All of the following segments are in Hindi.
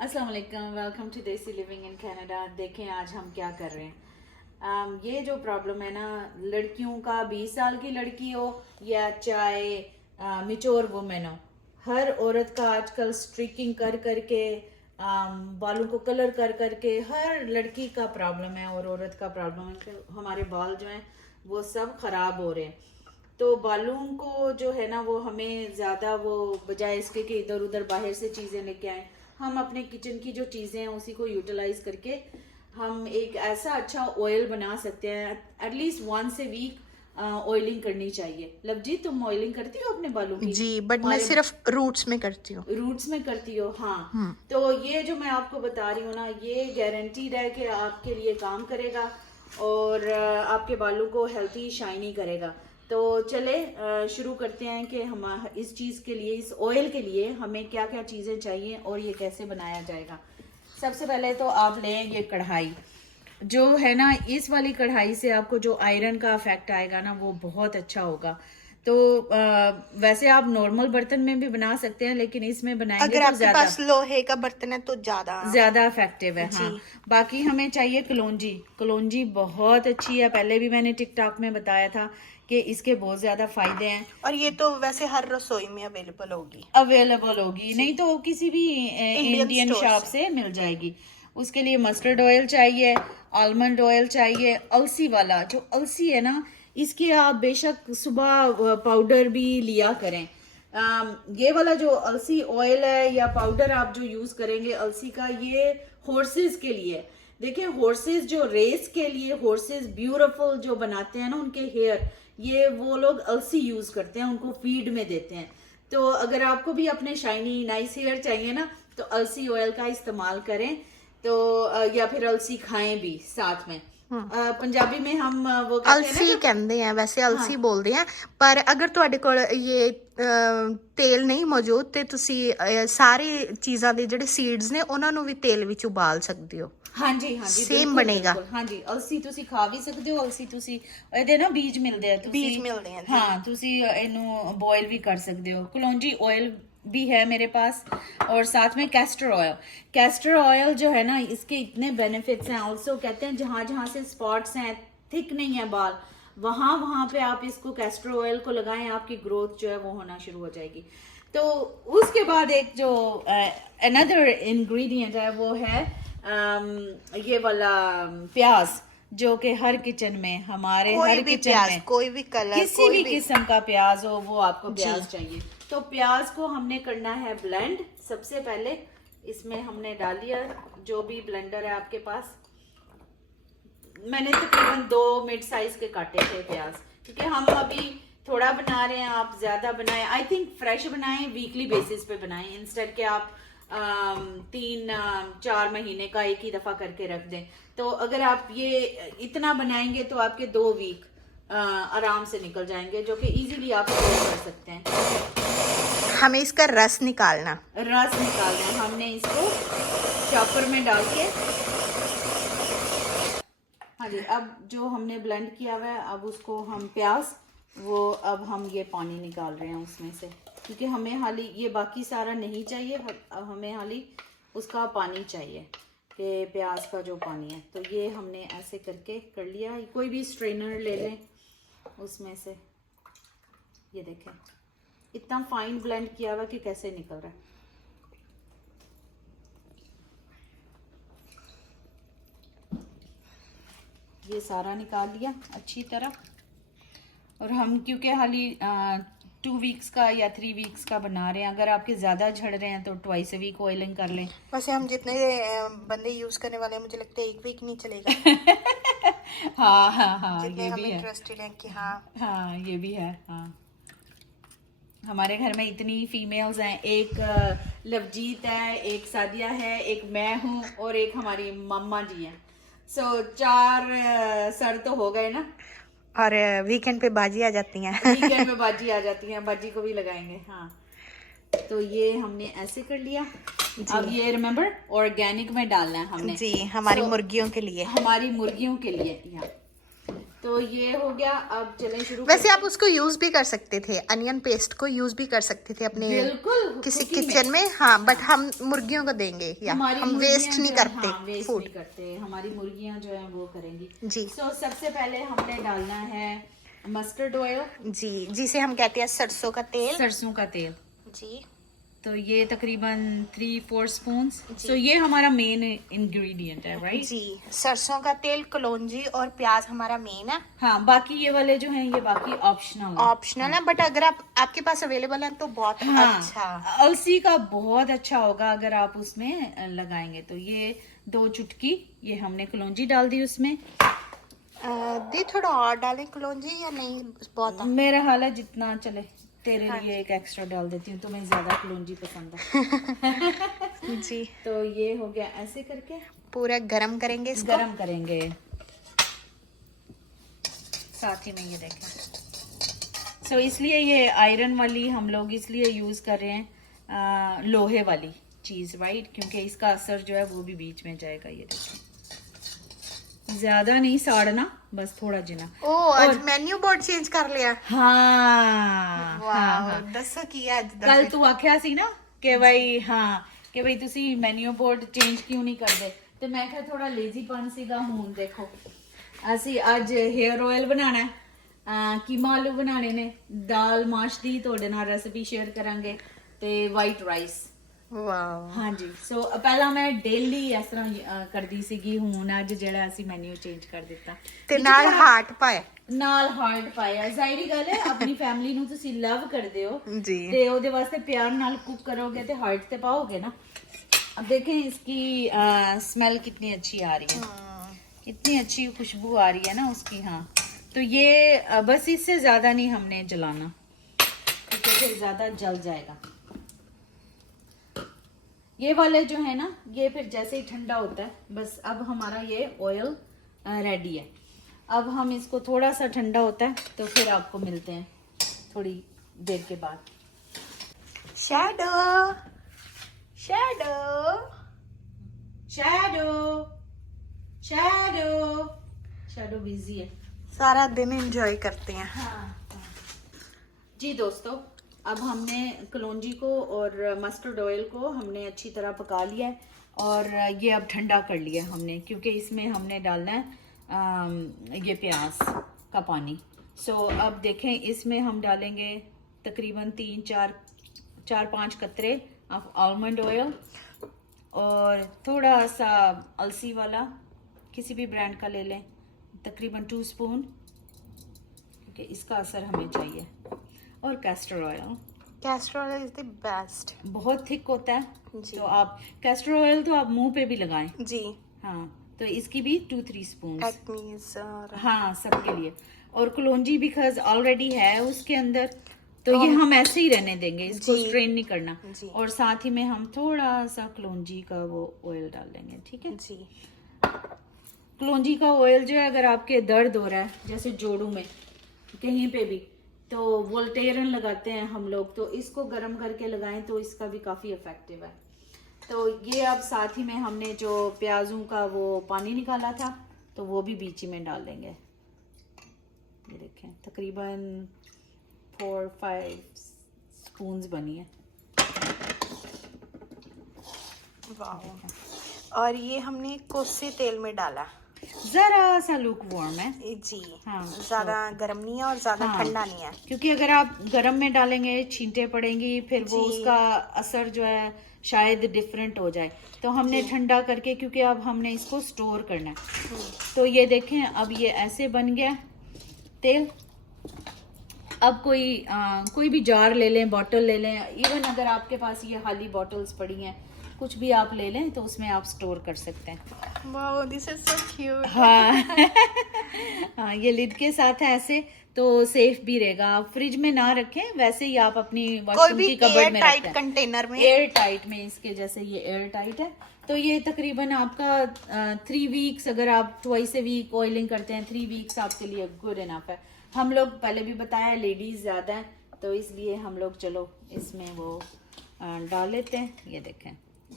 अस्सलाम वालेकुम, वेलकम टू देसी लिविंग इन कनाडा। देखें आज हम क्या कर रहे हैं। ये जो प्रॉब्लम है ना, लड़कियों का 20 साल की लड़की हो या चाहे मिच्योर वुमेन हो, हर औरत का आजकल स्ट्रिकिंग कर करके बालों को कलर कर करके हर लड़की का प्रॉब्लम है और औरत का प्रॉब्लम है कि हमारे बाल जो हैं वो सब ख़राब हो रहे हैं। तो बालों को जो है ना वो हमें ज़्यादा वो बजाय इसके कि इधर उधर बाहर से चीज़ें लेके आए, हम अपने किचन की जो चीज़ें हैं उसी को यूटिलाइज करके हम एक ऐसा अच्छा ऑयल बना सकते हैं। At least once a week oiling करनी चाहिए। लवजीत, तुम ऑयलिंग करती हो अपने बालों की? जी, बट मैं सिर्फ रूट्स में करती हूँ। रूट्स में करती हो? हाँ। तो ये जो मैं आपको बता रही हूँ ना, ये गारंटीड है कि आपके लिए काम करेगा और आपके बालों को हेल्थी शाइनी करेगा। तो चले शुरू करते हैं कि हम इस चीज़ के लिए, इस ऑयल के लिए हमें क्या क्या चीज़ें चाहिए और ये कैसे बनाया जाएगा। सबसे पहले तो आप लें ये कढ़ाई, जो है ना इस वाली कढ़ाई से आपको जो आयरन का इफेक्ट आएगा ना वो बहुत अच्छा होगा। तो वैसे आप नॉर्मल बर्तन में भी बना सकते हैं, लेकिन इसमें बनाएंगे अगर तो आपके ज्यादा पास लोहे का बर्तन है तो ज्यादा इफेक्टिव है। जी। हाँ, बाकी हमें चाहिए कलौंजी। कलौंजी बहुत अच्छी है, पहले भी मैंने टिकटॉक में बताया था कि इसके बहुत ज्यादा फायदे हैं। और ये तो वैसे हर रसोई में अवेलेबल होगी। अवेलेबल होगी, नहीं तो किसी भी इंडियन इंडियन स्टोर शॉप से मिल जाएगी। उसके लिए मस्टर्ड ऑयल चाहिए, आलमंड ऑयल चाहिए, अलसी वाला। जो अलसी है ना, इसके आप बेशक सुबह पाउडर भी लिया करें। ये वाला जो अलसी ऑयल है या पाउडर आप जो यूज करेंगे अलसी का, ये हॉर्सेस के लिए। देखिए, हॉर्सेस जो रेस के लिए, हॉर्सेस ब्यूटीफुल जो बनाते हैं ना उनके हेयर, ये वो लोग अलसी यूज करते हैं, उनको फीड में देते हैं। तो अगर आपको भी अपने शाइनी नाइस हेयर चाहिए ना, तो अलसी ऑयल का इस्तेमाल करें। तो या फिर अलसी खाएं भी साथ में। पंजाबी में हम वो कहते हैं अलसी ना कहते हैं, वैसे हाँ, अलसी बोलते हैं। पर अगर ਤੁਹਾਡੇ ਕੋਲ ਇਹ ਤੇਲ ਨਹੀਂ ਮੌਜੂਦ ਤੇ ਤੁਸੀਂ ਸਾਰੀ ਚੀਜ਼ਾਂ ਦੇ ਜਿਹੜੇ ਸੀਡਸ ਨੇ ਉਹਨਾਂ ਨੂੰ ਵੀ ਤੇਲ ਵਿੱਚ ਉਬਾਲ ਸਕਦੇ ਹੋ। हाँ जी, हाँ जी, सेम बिल्कुल बनेगा। बिल्कुल। हाँ जी, अलसी ਤੁਸੀਂ ਖਾ ਵੀ ਸਕਦੇ ਹੋ। अलसी ਤੁਸੀਂ ਇਹਦੇ ਨਾ ਬੀਜ ਮਿਲਦੇ ਆ, बीज ਤੁਸੀਂ मिलते हैं जी। हाँ ਤੁਸੀਂ ਇਹਨੂੰ बॉयल भी कर सकते हो। कलौंजी ऑयल भी है मेरे पास और साथ में कैस्टर ऑयल। कैस्टर ऑयल जो है ना, इसके इतने बेनिफिट्स हैं। ऑल्सो कहते हैं जहाँ जहाँ से स्पॉट्स हैं, थिक नहीं है बाल, वहाँ वहाँ पे आप इसको कैस्टर ऑयल को लगाएं, आपकी ग्रोथ जो है वो होना शुरू हो जाएगी। तो उसके बाद एक जो अनदर इंग्रेडिएंट है वो है ये वाला प्याज, जो कि हर किचन में, हमारे कोई हर भी किचन प्याज, में कोई भी कलर, किसी कोई भी भी किस्म का प्याज हो वो आपको जी। प्याज चाहिए। तो प्याज को हमने करना है ब्लेंड। सबसे पहले इसमें हमने डाल लिया, जो भी ब्लेंडर है आपके पास। मैंने तकरीबन 2 मिड साइज के काटे थे प्याज, क्योंकि हम अभी थोड़ा बना रहे हैं, आप ज्यादा बनाएं। आई थिंक फ्रेश बनाएं, वीकली बेसिस पे बनाएं, इंस्टेड के आप 3-4 महीने का एक ही दफा करके रख दें। तो अगर आप ये इतना बनाएंगे तो आपके 2 वीक आराम से निकल जाएंगे, जो कि इजीली आप स्टोर कर सकते हैं। हमें इसका रस निकालना। रस निकालना है, हमने इसको चॉपर में डाल के। हाँ जी, अब जो हमने ब्लेंड किया हुआ है, अब उसको हम प्याज वो अब हम ये पानी निकाल रहे हैं उसमें से, क्योंकि हमें हाली ये बाकी सारा नहीं चाहिए, हमें हाली उसका पानी चाहिए कि प्याज का जो पानी है। तो ये हमने ऐसे करके कर लिया। कोई भी स्ट्रेनर ले लें उसमें से। ये देखें इतना फाइन ब्लेंड किया हुआ कि कैसे निकल रहा है। ये सारा निकाल लिया अच्छी तरह। और हम क्योंकि हाली 2 वीक्स का या 3 वीक्स का बना रहे हैं, अगर आपके ज़्यादा झड़ रहे हैं तो ट्वाइस ए वीक ऑयलिंग कर लें। वैसे हम जितने बंदे यूज करने वाले हैं, मुझे लगता है 1 वीक नहीं चलेगा। हाँ हाँ हाँ, जितने ये हम भी है। इंटरेस्टेड हैं कि हाँ हाँ, ये भी है। हाँ, हमारे घर में इतनी फीमेल्स हैं, एक लवजीत है, एक सादिया है, एक मैं हूँ और एक हमारी मम्मा जी हैं। सो 4 सर तो हो गए ना। और वीकेंड पे बाजी आ जाती हैं। वीकेंड में बाजी आ जाती है, बाजी को भी लगाएंगे। हाँ, तो ये हमने ऐसे कर लिया। अब ये रिमेम्बर ऑर्गेनिक में डालना है हमने जी, हमारी मुर्गियों के लिए। हमारी मुर्गियों के लिए। यहाँ तो ये हो गया, अब चलें शुरू वैसे करते आप उसको यूज भी कर सकते थे, अनियन पेस्ट को यूज भी कर सकते थे अपने बिल्कुल किसी cooking किचन में। हाँ, बट हम मुर्गियों को देंगे, या हमारी हम मुर्गियां वेस्ट नहीं जो है, करते हाँ, वेस्ट फूड। नहीं करते, हमारी मुर्गियां जो है वो करेंगी जी। सबसे पहले हमने डालना है मस्टर्ड ऑयल, जी, जिसे हम कहते हैं सरसों का तेल। सरसों का तेल। जी। तो ये तकरीबन 3-4 स्पून। जी। तो ये हमारा मेन इंग्रेडिएंट है, राइट? जी, सरसों का तेल, कलौंजी और प्याज हमारा मेन है। हाँ, बाकी ये वाले जो हैं ये बाकी ऑप्शनल ऑप्शनल है, बट अगर आपके पास अवेलेबल है तो बहुत अच्छा। अलसी का बहुत अच्छा होगा अगर आप उसमें लगाएंगे। तो ये 2 चुटकी ये हमने कलौंजी डाल दी उसमें। दी थोड़ा और डालें कलौंजी, या नहीं बहुत है? मेरा हाल है जितना चले, तेरे लिए एक एक्स्ट्रा डाल देती हूँ, तुम्हें ज्यादा कलौंजी पसंद है। जी। तो ये हो गया, ऐसे करके पूरा गरम करेंगे इसको। गरम करेंगे। साथ ही में ये देखें, सो इसलिए ये आयरन वाली हम लोग इसलिए यूज कर रहे हैं, लोहे वाली चीज, राइट? क्योंकि इसका असर जो है वो भी बीच में जाएगा। ये देखें, ज्यादा नहीं साड़ना, बस थोड़ा जिना। आज मेन्यू बोर्ड चेंज कर लिया। हाँ, वाह, दसो किया अज दा कल तू आख्या सी ना कि भाई, हाँ, कि भाई तुसी मेन्यू बोर्ड चेंज क्यों नहीं कर दे, तो मैं क्या थोड़ा लेजीपन सीगा। हुन देखो असी अज हेयर ऑयल बनाना है, कीमा आलू बनाने ने, दाल माश दी तोड़े नाल रेसिपी शेयर करांगे, ते वाइट राइस। वाह। हाँ जी। सो पहला मैं डेली इस तरह करदी सीगी, हुन अज जेड़ा असी मेन्यू चेंज कर दिता ते नाल हार्ट पाए। ਨਾਲ ਹਾਰਟ ਪਾਇਆ। ਜ਼ਾਹਿਰੀ ਗੱਲ ਹੈ, ਆਪਣੀ ਫੈਮਿਲੀ ਨੂੰ ਤੁਸੀਂ ਲਵ ਕਰਦੇ ਹੋ जी। ਤੇ ਉਹਦੇ ਵਾਸਤੇ ਪਿਆਰ ਨਾਲ ਕੁਕ करोगे तो हार्ट ਤੇ पाओगे ना। अब देखें इसकी स्मेल कितनी अच्छी आ रही है, कितनी अच्छी खुशबू आ रही है ना उसकी। हाँ, तो ये बस इससे ज्यादा नहीं हमने जलाना, क्योंकि फिर ज्यादा जल जाएगा। ये वाले जो है ना, ये फिर जैसे ही ठंडा होता है, बस अब हमारा ये ऑयल रेडी है। अब हम इसको थोड़ा सा ठंडा होता है तो फिर आपको मिलते हैं थोड़ी देर के बाद। Shadow shadow shadow shadow shadow busy है, सारा दिन एंजॉय करते हैं। हाँ। जी दोस्तों, अब हमने कलौंजी को और मस्टर्ड ऑयल को हमने अच्छी तरह पका लिया है, और ये अब ठंडा कर लिया हमने, क्योंकि इसमें हमने डालना है ये प्याज का पानी। सो अब देखें, इसमें हम डालेंगे तकरीबन 3-4-5 कतरे ऑफ आलमंड ऑयल, और थोड़ा सा अलसी वाला किसी भी ब्रांड का ले लें, तकरीबन 2 स्पून, क्योंकि इसका असर हमें चाहिए। और castor oil, castor oil is the best, बहुत थिक होता है। जी। तो आप कैस्टर ऑयल तो आप मुंह पे भी लगाएं। जी। हाँ, तो इसकी भी 2-3 स्पून, एक्नीज और हाँ, सबके लिए। और कलौंजी बिकॉज ऑलरेडी है उसके अंदर, तो ये हम ऐसे ही रहने देंगे, इसको जी। स्ट्रेन नहीं करना। जी। और साथ ही में हम थोड़ा सा कलौंजी का वो ऑयल डाल देंगे, ठीक है? जी। कलौंजी का ऑयल जो है, अगर आपके दर्द हो रहा है जैसे जोड़ों में कहीं पे भी, तो वोल्टेरन लगाते हैं हम लोग, तो इसको गर्म करके लगाएं तो इसका भी काफ़ी इफेक्टिव है। तो ये अब साथ ही में हमने जो प्याजों का वो पानी निकाला था, तो वो भी बीच में डाल देंगे। ये देखें, तकरीबन 4-5 स्पून्स बनी है। वाह। और ये हमने कोसे तेल में डाला, जरा सा लूक वार्म है। जी। हाँ, ज्यादा गर्म नहीं है और ज्यादा हाँ, ठंडा नहीं है, क्योंकि अगर आप गर्म में डालेंगे छींटे पड़ेंगी, फिर वो जी। उसका असर जो है शायद डिफरेंट हो जाए। तो हमने ठंडा करके, क्योंकि अब हमने इसको स्टोर करना है। तो ये देखें, अब ये ऐसे बन गया तेल। अब कोई भी जार ले लें, बॉटल ले लें, इवन अगर आपके पास ये खाली बॉटल्स पड़ी हैं, कुछ भी आप ले लें, तो उसमें आप स्टोर कर सकते हैं। Wow, this is so cute. हाँ। हाँ, ये लिड के साथ है ऐसे, तो सेफ भी रहेगा। आप फ्रिज में ना रखें, वैसे ही आप अपनी कोई वॉशरूम भी की कबर्ड एयर में टाइट रखें, कंटेनर में। एयर टाइट में, इसके जैसे ये एयर टाइट है। तो ये तकरीबन आपका 3 वीक्स, अगर आप ट्वाइस ए वीक ऑयलिंग करते हैं, 3 वीक्स आपके लिए गुड इनफ है। हम लोग पहले भी बताया, लेडीज ज्यादा हैं, तो इसलिए हम लोग चलो इसमें वो डाल लेते हैं। ये देखें,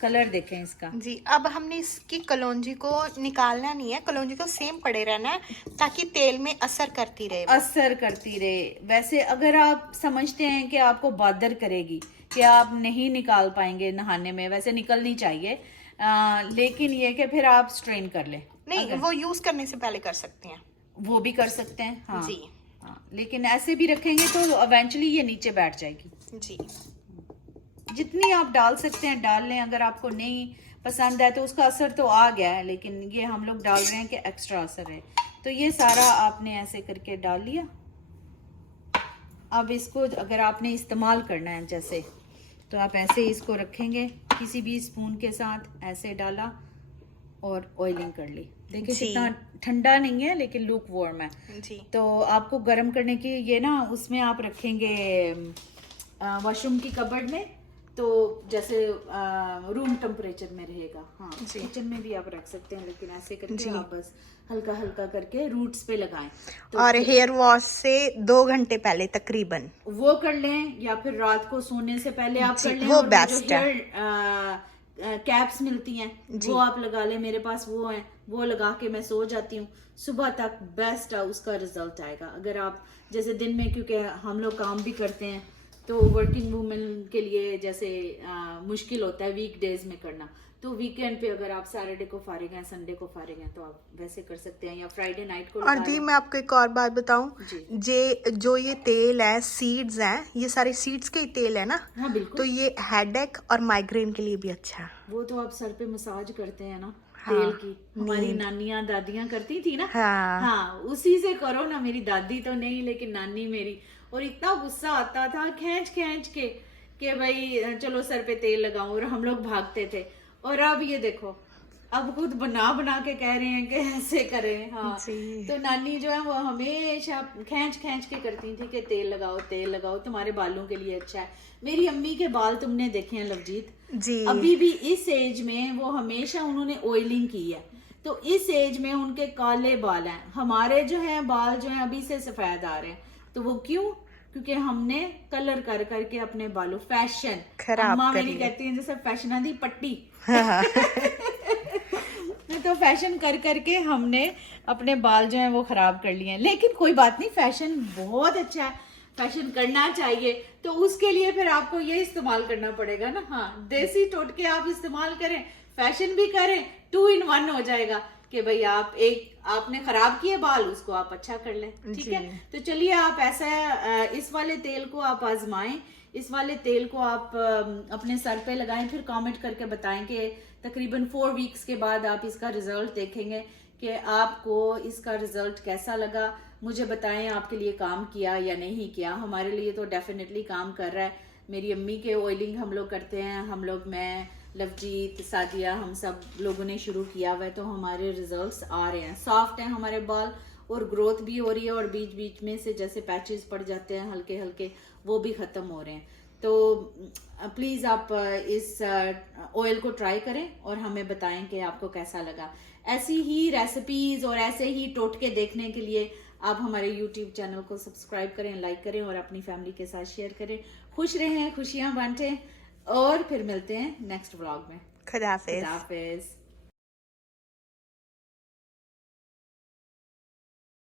कलर देखें इसका। जी, अब हमने इसकी कलौंजी को निकालना नहीं है, कलौंजी को सेम पड़े रहना है ताकि तेल में असर करती रहे वो। असर करती रहे। वैसे अगर आप समझते हैं कि आपको बादर करेगी, कि आप नहीं निकाल पाएंगे नहाने में, वैसे निकलनी चाहिए, लेकिन ये कि फिर आप स्ट्रेन कर लें। नहीं, वो यूज करने से पहले कर सकते हैं, वो भी कर सकते हैं। हाँ जी हाँ, लेकिन ऐसे भी रखेंगे तो इवेंचुअली ये नीचे बैठ जाएगी। जी। जितनी आप डाल सकते हैं डाल लें। अगर आपको नहीं पसंद है तो उसका असर तो आ गया है, लेकिन ये हम लोग डाल रहे हैं कि एक्स्ट्रा असर है। तो ये सारा आपने ऐसे करके डाल लिया। अब इसको अगर आपने इस्तेमाल करना है जैसे, तो आप ऐसे इसको रखेंगे किसी भी स्पून के साथ, ऐसे डाला और ऑयलिंग कर ली। देखिए कितना ठंडा नहीं है लेकिन लूक वार्म है जी। तो आपको गर्म करने की ये ना, उसमें आप रखेंगे वॉशरूम की कबर्ड में, तो जैसे रूम टेम्परेचर में रहेगा। हाँ, किचन में भी आप रख सकते हैं, लेकिन ऐसे करके आप बस हल्का हल्का करके रूट्स पे लगाएं। तो और हेयर वॉश से 2 घंटे पहले तकरीबन वो कर लें, या फिर रात को सोने से पहले आप कर लें। वो और बेस्ट है। कैप्स मिलती हैं वो आप लगा लें, मेरे पास वो हैं, वो लगा के मैं सो जाती हूँ। सुबह तक बेस्ट उसका रिजल्ट आएगा। अगर आप जैसे दिन में, क्योंकि हम लोग काम भी करते हैं तो वर्किंग वूमेन के लिए जैसे मुश्किल होता है वीक डेज में करना, तो वीकेंड पे अगर आप सैटरडे को फारिग हैं, संडे को फारिग हैं, तो आप वैसे कर सकते हैं, या फ्राइडे नाइट को। और जी मैं आपको एक और बात बताऊं, जो ये तेल है, सीड्स हैं, ये सारे सीड्स के ही तेल है ना। हाँ बिल्कुल। तो ये हेडेक और माइग्रेन के लिए भी अच्छा है। वो तो आप सर पे मसाज करते हैं ना, तेल की, हमारी नानियां दादियां करती थी ना। हाँ, उसी से करो ना। मेरी दादी तो नहीं, लेकिन नानी मेरी, और इतना गुस्सा आता था खींच खींच के कि भाई चलो सर पे तेल लगाओ, और हम लोग भागते थे। और अब ये देखो, अब खुद बना बना के कह रहे हैं कि ऐसे करें। हाँ, तो नानी जो है वो हमेशा खींच खींच के करती थी कि तेल लगाओ, तुम्हारे बालों के लिए अच्छा है। मेरी अम्मी के बाल तुमने देखे हैं लवजीत जी, अभी भी इस एज में वो हमेशा उन्होंने ऑयलिंग की है, तो इस एज में उनके काले बाल हैं। हमारे जो है बाल जो है अभी से सफेद आ रहे हैं, तो वो क्यों? क्योंकि हमने कलर कर करके अपने बालों फैशन खराब अम्मा कर मेरी लिया। कहती है जैसे फैशन दी पट्टी तो फैशन कर करके हमने अपने बाल जो है वो खराब कर लिए हैं। लेकिन कोई बात नहीं, फैशन बहुत अच्छा है, फैशन करना चाहिए। तो उसके लिए फिर आपको ये इस्तेमाल करना पड़ेगा ना। हाँ, देसी टोटके आप इस्तेमाल करें, फैशन भी करें, 2 in 1 हो जाएगा कि भाई आप आपने खराब किए बाल, उसको आप अच्छा कर लें। ठीक है, तो चलिए आप ऐसा इस वाले तेल को आप आजमाएं, इस वाले तेल को आप अपने सर पे लगाएं, फिर कमेंट करके बताएं कि तकरीबन 4 वीक्स के बाद आप इसका रिजल्ट देखेंगे कि आपको इसका रिजल्ट कैसा लगा। मुझे बताएं आपके लिए काम किया या नहीं किया। हमारे लिए तो डेफिनेटली काम कर रहा है। मेरी अम्मी के ऑयलिंग हम लोग करते हैं, हम लोग, मैं, लवजीत, सादिया, हम सब लोगों ने शुरू किया हुआ है, तो हमारे रिजल्ट्स आ रहे हैं। सॉफ्ट हैं हमारे बाल और ग्रोथ भी हो रही है, और बीच बीच में से जैसे पैचेस पड़ जाते हैं हल्के हल्के, वो भी ख़त्म हो रहे हैं। तो प्लीज़ आप इस ऑयल को ट्राई करें और हमें बताएं कि आपको कैसा लगा। ऐसी ही रेसिपीज़ और ऐसे ही टोटके देखने के लिए आप हमारे YouTube चैनल को सब्सक्राइब करें, लाइक करें और अपनी फैमिली के साथ शेयर करें। खुश रहें, खुशियाँ बांटें, और फिर मिलते हैं नेक्स्ट व्लॉग में। खुदा हाफिज। खुदा हाफिज।